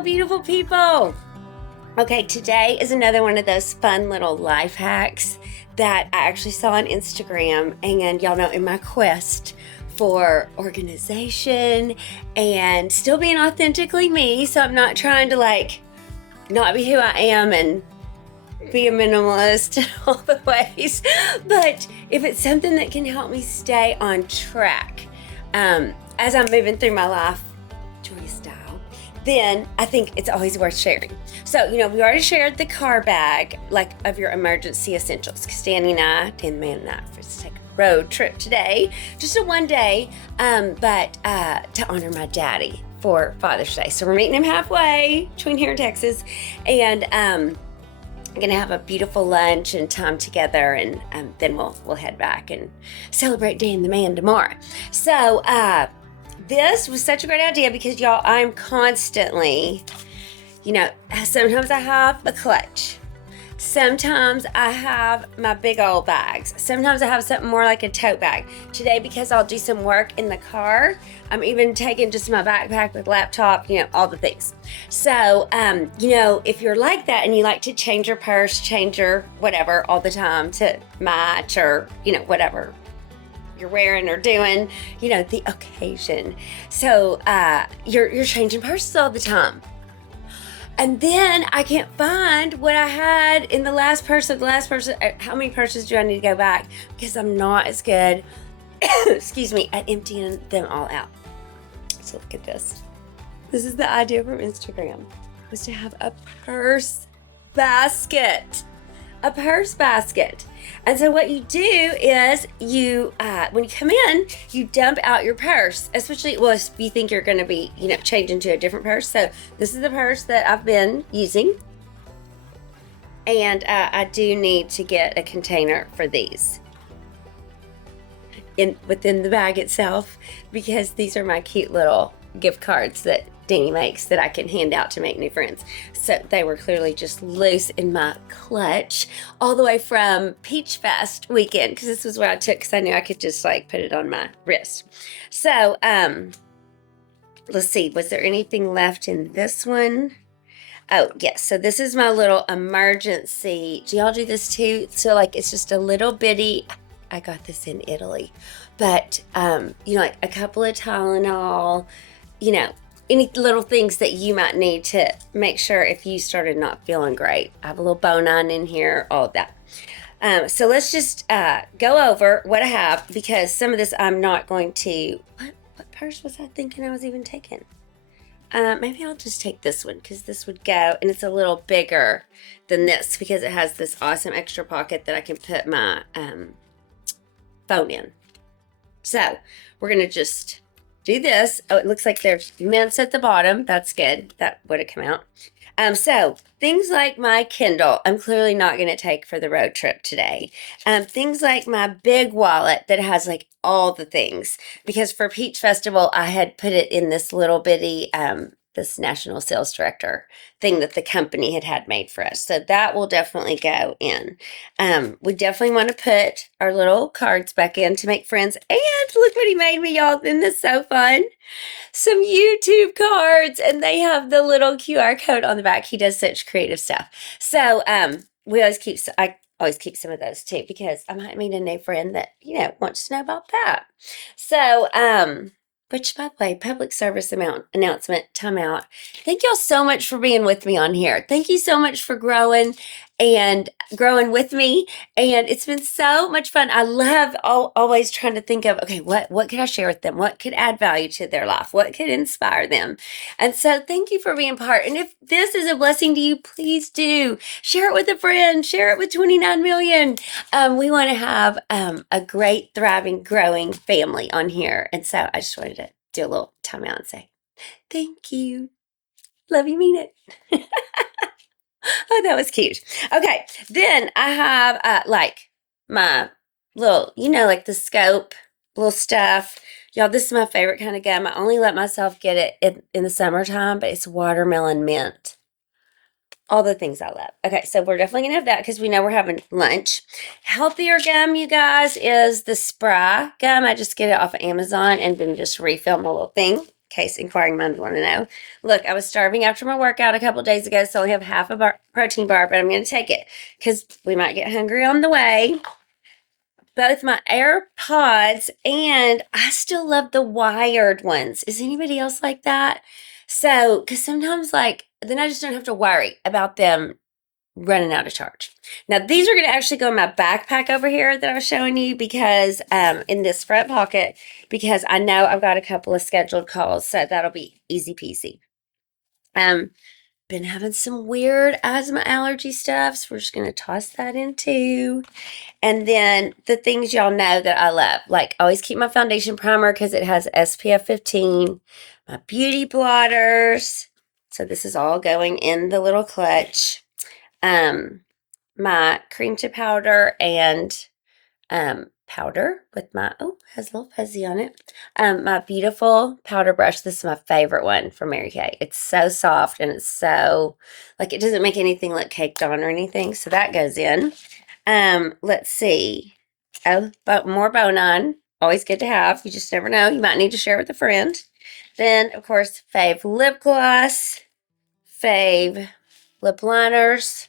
Hello, beautiful people. Okay, today is another one of those fun little life hacks that I actually saw on Instagram. And y'all know, in my quest for organization and still being authentically me, so I'm not trying to not be who I am and be a minimalist all the ways, but if it's something that can help me stay on track as I'm moving through my life, Joy style, then I think it's always worth sharing. So, we already shared the car bag, of your emergency essentials, because Dan the man and I, for to take a road trip today, just a one day, but to honor my daddy for Father's Day. So we're meeting him halfway between here and Texas, and I'm gonna have a beautiful lunch and time together, and then we'll head back and celebrate Dan the man tomorrow. So this was such a great idea because, y'all, I'm constantly, sometimes I have a clutch. Sometimes I have my big old bags. Sometimes I have something more like a tote bag. Today, because I'll do some work in the car, I'm even taking just my backpack with laptop, all the things. So, if you're like that and you like to change your purse, change your whatever all the time to match or, whatever you're wearing or doing, the occasion. So, you're changing purses all the time. And then I can't find what I had in the last purse of the last purse. How many purses do I need to go back? Because I'm not as good, excuse me, at emptying them all out. So look at this. This is the idea from Instagram, was to have a purse basket. A purse basket. And so what you do is you, when you come in, you dump out your purse, especially, if you think you're going to be, changing to a different purse. So this is the purse that I've been using. And I do need to get a container for these within the bag itself, because these are my cute little gift cards that Danny makes that I can hand out to make new friends. So they were clearly just loose in my clutch all the way from Peach Fest weekend, because this was what I took, because I knew I could just put it on my wrist. So let's see, was there anything left in this one? Oh yes, so this is my little emergency. Do y'all do this too? So it's just a little bitty, I got this in Italy, but a couple of Tylenol, any little things that you might need to make sure if you started not feeling great. I have a little bone in here, all of that. So let's just go over what I have, because some of this I'm not going to, what purse was I thinking I was even taking? Maybe I'll just take this one, because this would go, and it's a little bigger than this because it has this awesome extra pocket that I can put my phone in. So we're going to just do this. Oh, it looks like there's mints at the bottom. That's good. That would have come out. So things like my Kindle, I'm clearly not going to take for the road trip today. Things like my big wallet that has all the things, because for Peach Festival, I had put it in this little bitty, this national sales director thing that the company had made for us. So that will definitely go in. We definitely want to put our little cards back in to make friends. And look what he made me, y'all. Isn't this so fun? Some YouTube cards, and they have the little QR code on the back. He does such creative stuff. So I always keep some of those too, because I might meet a new friend that, wants to know about that. So, which, by the way, public service announcement, time out. Thank y'all so much for being with me on here. Thank you so much for growing with me. And it's been so much fun. I love always trying to think of, okay, what could I share with them? What could add value to their life? What could inspire them? And so thank you for being part. And if this is a blessing to you, please do share it with a friend, share it with 29 million. We want to have a great, thriving, growing family on here. And so I just wanted to do a little time out and say, thank you. Love you, mean it. Oh, that was cute. Okay, then I have my little, the scope, little stuff. Y'all, this is my favorite kind of gum. I only let myself get it in the summertime, but it's watermelon mint. All the things I love. Okay, so we're definitely going to have that because we know we're having lunch. Healthier gum, you guys, is the Spry gum. I just get it off of Amazon and then just refill my little thing. case inquiring minds want to know. Look, I was starving after my workout a couple days ago, so I only have half a protein bar, but I'm going to take it because we might get hungry on the way. Both my AirPods, and I still love the wired ones. Is anybody else like that? So, because sometimes, like, then I just don't have to worry about them running out of charge. Now, these are going to actually go in my backpack over here that I was showing you because in this front pocket, because I know I've got a couple of scheduled calls, so that'll be easy peasy. Been having some weird asthma allergy stuff, so we're just going to toss that in too. And then the things y'all know that I love, like always keep my foundation primer because it has SPF 15, my beauty blotters. So this is all going in the little clutch. My cream to powder and powder with my, has a little fuzzy on it. My beautiful powder brush. This is my favorite one from Mary Kay. It's so soft and it's so, like, it doesn't make anything look caked on or anything. So that goes in. Let's see. But more bone-on. Always good to have. You just never know. You might need to share with a friend. Then, of course, fave lip gloss, fave lip liners.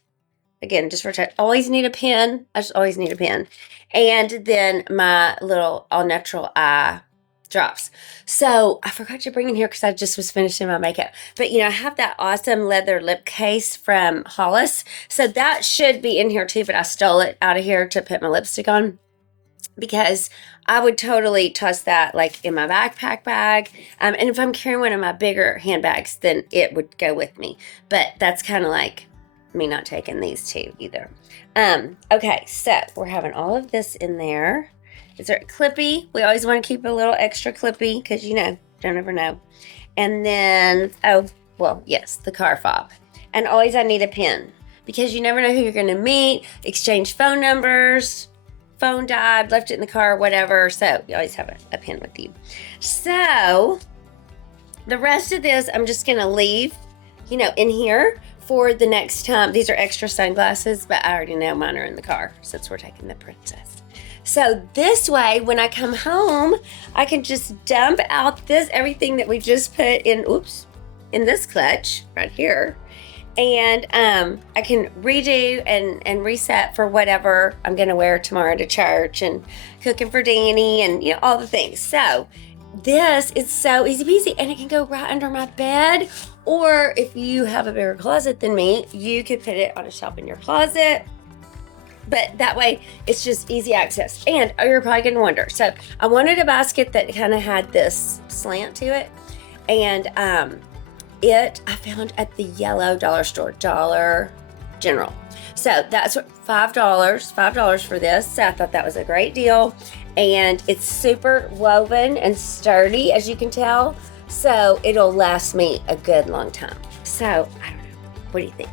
Again, just for touch. Always need a pen. I just always need a pen. And then my little all-natural eye drops. So I forgot to bring in here because I just was finishing my makeup. But, you know, I have that awesome leather lip case from Hollis. So that should be in here too, but I stole it out of here to put my lipstick on because I would totally toss that like in my backpack bag. And if I'm carrying one of my bigger handbags, then it would go with me. But that's kind of like me not taking these two either. Okay, so we're having all of this in there. Is there a clippy? We always want to keep a little extra clippy because, you know, don't ever know. And then, yes, the car fob. And always I need a pen because you never know who you're going to meet, exchange phone numbers, phone died, left it in the car, whatever. So you always have a pen with you. So the rest of this, I'm just going to leave, you know, in here for the next time. These are extra sunglasses, but I already know mine are in the car since we're taking the princess. So this way, when I come home, I can just dump out everything that we just put in, in this clutch right here. And I can redo and reset for whatever I'm going to wear tomorrow to church and cooking for Danny and, you know, all the things. So this is so easy peasy and it can go right under my bed. Or if you have a bigger closet than me, you could put it on a shelf in your closet. But that way, it's just easy access. And you're probably going to wonder. So I wanted a basket that kind of had this slant to it. And I found at the yellow dollar store, Dollar General. So that's $5 for this. So I thought that was a great deal. And it's super woven and sturdy, as you can tell. So it'll last me a good long time. So I don't know. What do you think?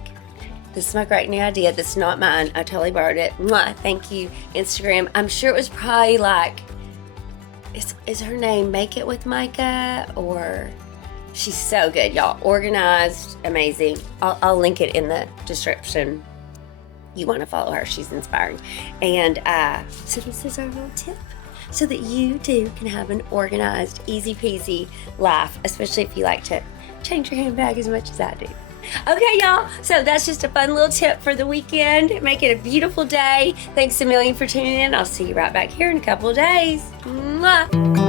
This is my great new idea. This is not mine. I totally borrowed it. Mwah, thank you, Instagram. I'm sure it was probably like, is her name Make It With Micah? Or she's so good, y'all. Organized, amazing. I'll link it in the description. You want to follow her. She's inspiring. And so this is our little tip so that you too can have an organized, easy peasy life, especially if you like to change your handbag as much as I do. Okay, y'all. So that's just a fun little tip for the weekend. Make it a beautiful day. Thanks a million for tuning in. I'll see you right back here in a couple of days. Mwah.